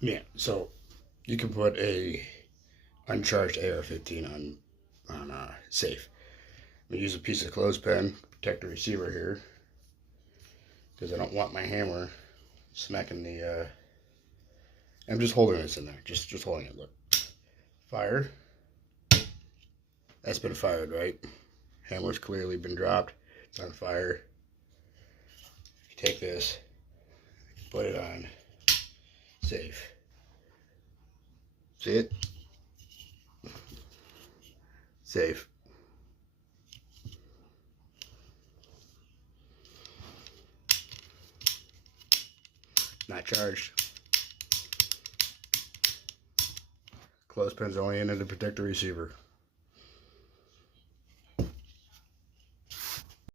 Yeah, so you can put a Uncharged AR15 on safe. I'm gonna use a piece of clothespin to protect the receiver here because I don't want my hammer smacking the. I'm just holding this in there, just holding it. Look, fire. That's been fired, right? Hammer's clearly been dropped. It's on fire. You take this, put it on safe. See it? Safe. Not charged. Clothespin's only in it to protect the receiver.